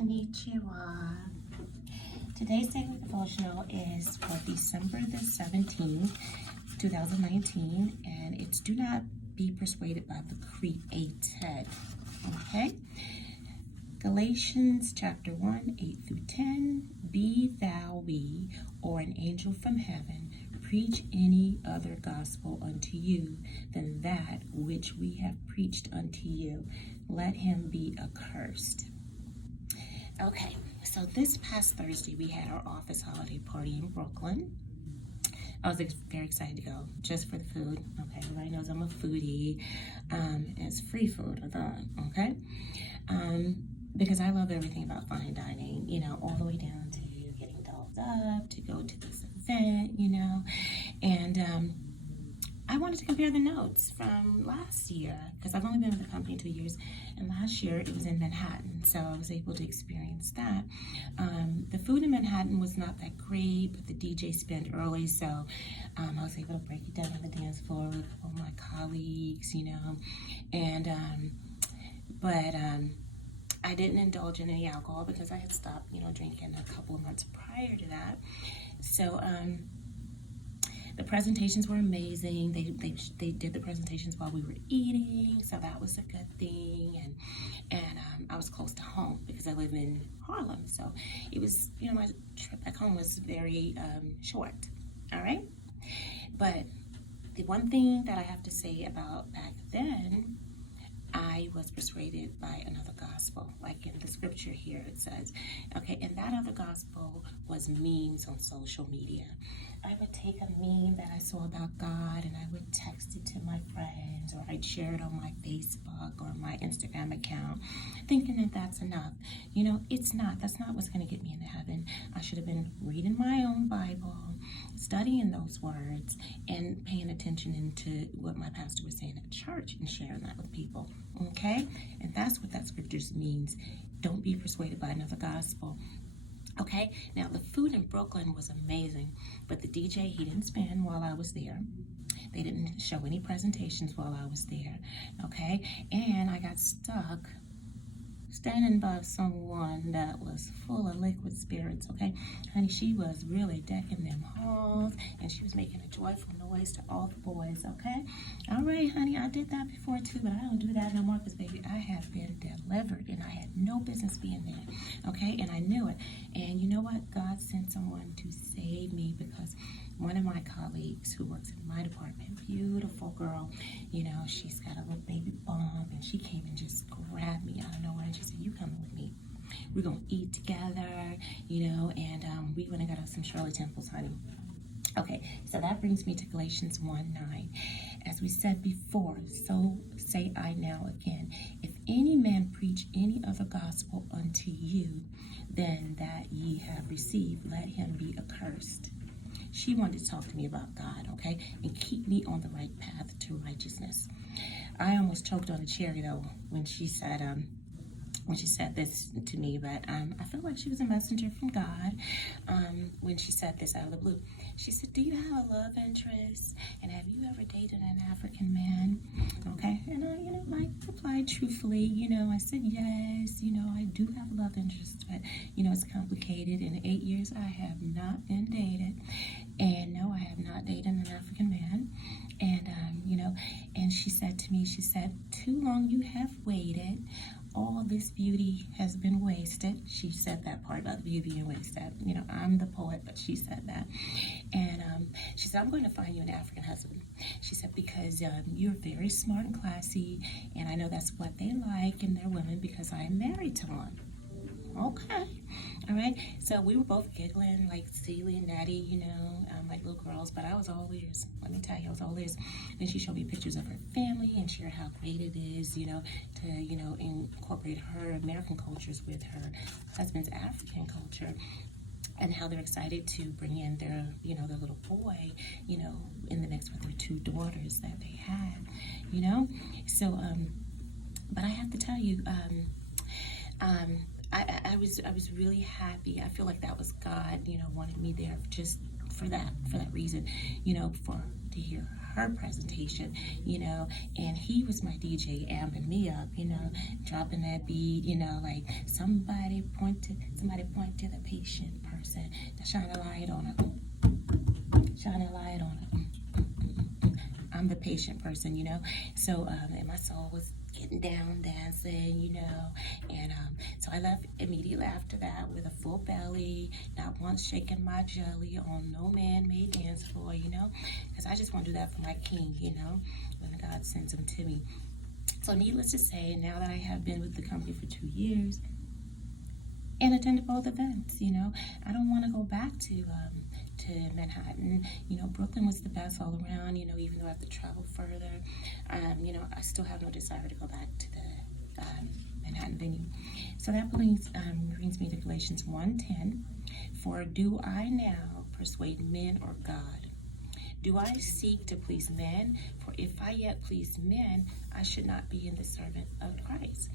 Konnichiwa. Today's daily devotional is for December the 17th, 2019, and it's do not be persuaded by the created. Okay? Galatians chapter 1, 8 through 10. Be thou we, or an angel from heaven, preach any other gospel unto you than that which we have preached unto you. Let him be accursed. Okay, so this past Thursday, we had our office holiday party in Brooklyn. I was very excited to go, just for the food. Okay, everybody knows I'm a foodie. And it's free food, I thought, okay? Because I love everything about fine dining, all the way down to getting dolled up, to go to this event, and I wanted to compare the notes from last year, because I've only been with the company 2 years, and last year it was in Manhattan, so I was able to experience that. The food in Manhattan was not that great, but the DJ spent early, so I was able to break it down on the dance floor with all my colleagues, and but I didn't indulge in any alcohol because I had stopped, drinking a couple of months prior to that. So the presentations were amazing. They did the presentations while we were eating, so that was a good thing. And I was close to home because I live in Harlem, so it was, my trip back home was very short. All right, but the one thing that I have to say about back then, I was persuaded by another gospel, like in the scripture here it says, okay, and that other gospel was memes on social media. I would take a meme that I saw about God and I would text it to my friends, or I'd share it on my Facebook or my Instagram account, thinking that that's enough. It's not. That's not what's going to get me into heaven. I should have been reading my own Bible, studying those words, and paying attention into what my pastor was saying at church and sharing that with people. Okay? And that's what that scripture means. Don't be persuaded by another gospel. Okay? Now, the food in Brooklyn was amazing, but the DJ, he didn't spin while I was there. They didn't show any presentations while I was there. Okay? And I got stuck standing by someone that was full of liquid spirits, okay? Honey, she was really decking them halls, and she was making a joyful noise to all the boys, okay? All right, honey, I did that before too, but I don't do that no more because, baby, I have been delivered, and I had no business being there, okay? And I knew it. And you know what? God sent someone to save me, because one of my colleagues who works in my department, beautiful girl, she's got a little baby bump, and she came and just grabbed me out of nowhere, and she said, "You coming with me? We're going to eat together," and we went and got us some Shirley Temples, honey. Okay, so that brings me to Galatians 1:9. As we said before, so say I now again, if any man preach any other gospel unto you than that ye have received, let him be accursed. She wanted to talk to me about God, okay, and keep me on the right path to righteousness. I almost choked on a cherry, though, when she said this to me, but I felt like she was a messenger from God when she said this out of the blue. She said, "Do you have a love interest? And have you ever dated an African man?" Okay, and I replied truthfully, I said, yes, I do have a love interest, but, it's complicated. In 8 years, I have not been dated, and no, I have not dated an African man, and, and she said to me, "Too long you have waited. All this beauty has been wasted." She said that part about the beauty being wasted. I'm the poet, but she said that. And she said, "I'm going to find you an African husband." She said, "Because you're very smart and classy, and I know that's what they like in their women, because I am married to one." Okay. All right. So we were both giggling like silly and natty, like little girls, but I was all ears. Let me tell you, I was all ears. Then she showed me pictures of her family and shared how great it is, to, incorporate her American cultures with her husband's African culture, and how they're excited to bring in their, their little boy, in the mix with their 2 daughters that they had, So, but I have to tell you, I was really happy. I feel like that was God, wanted me there just for that reason, to hear her presentation, and he was my DJ, amping me up, dropping that beat, like somebody point to the patient person to shine a light on her, shine a light on her. I'm the patient person, so and my soul was getting down, dancing, and so I left immediately after that with a full belly, not once shaking my jelly on no man-made dance floor, because I just want to do that for my king, when God sends him to me. So needless to say, now that I have been with the company for 2 years and attended both events, I don't want to go back to Manhattan. Brooklyn was the best all around, even though I have to travel further. I still have no desire to go back to the Manhattan venue. So that brings me to Galatians 1:10. For do I now persuade men or God? Do I seek to please men? For if I yet please men, I should not be in the servant of Christ.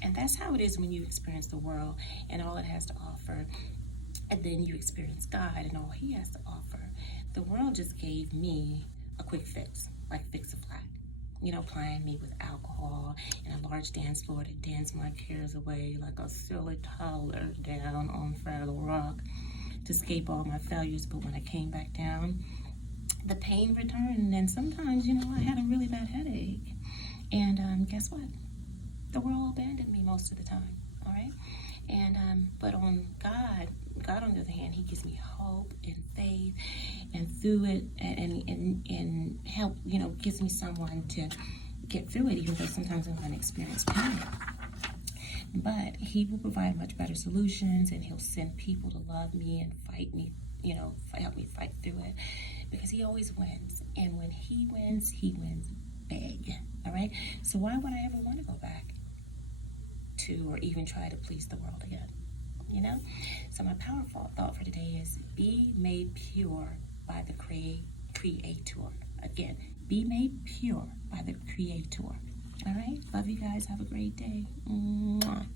And that's how it is when you experience the world and all it has to offer. And then you experience God and all he has to offer. The world just gave me a quick fix, like fix a flat. Plying me with alcohol and a large dance floor to dance my cares away like a silly toddler down on Fraggle Rock to escape all my failures. But when I came back down, the pain returned, and sometimes, I had a really bad headache. And guess what? The world abandoned me most of the time, all right? And but on God on the other hand, he gives me hope and faith, and through it, and help, gives me someone to get through it, even though sometimes I'm going to experience pain. But he will provide much better solutions, and he'll send people to love me and fight me, help me fight through it, because he always wins. And when he wins big, all right? So why would I ever want to go back to or even try to please the world again? So my powerful thought for today is be made pure by the Creator. Again, be made pure by the Creator. All right? Love you guys. Have a great day. Mwah.